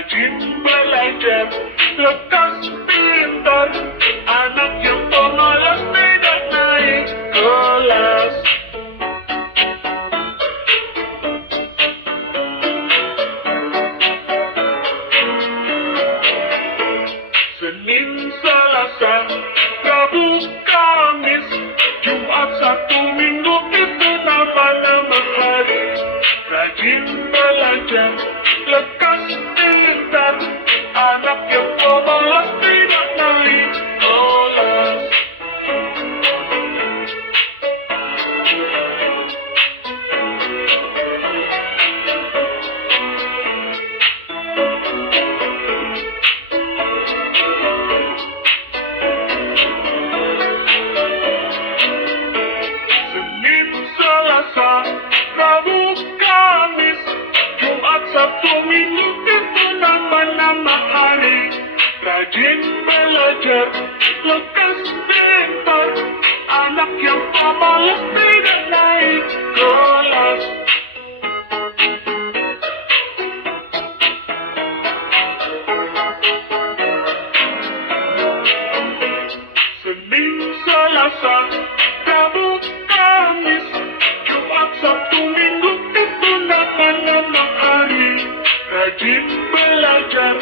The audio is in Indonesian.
rajin belajar, lekas pintar, anak yang pemalas tidak naik kelas. Senin, Selasa, Rabu, Kamis, Jumat, Sabtu, Minggu itu nama-nama hari. Rajin belajar, lekas pintar, anak yang pemalas tidak naik kelas. Senin, Selasa, Rabu, Kamis, Jumat, Sabtu, Minggu itu nama-nama hari. Rajin belajar, lekas pintar, anak yang pemalas tidak naik kelas. Senin, Selasa, Rabu, Kamis, Jumat, Sabtu, Minggu itu nama-nama hari. Rajin belajar,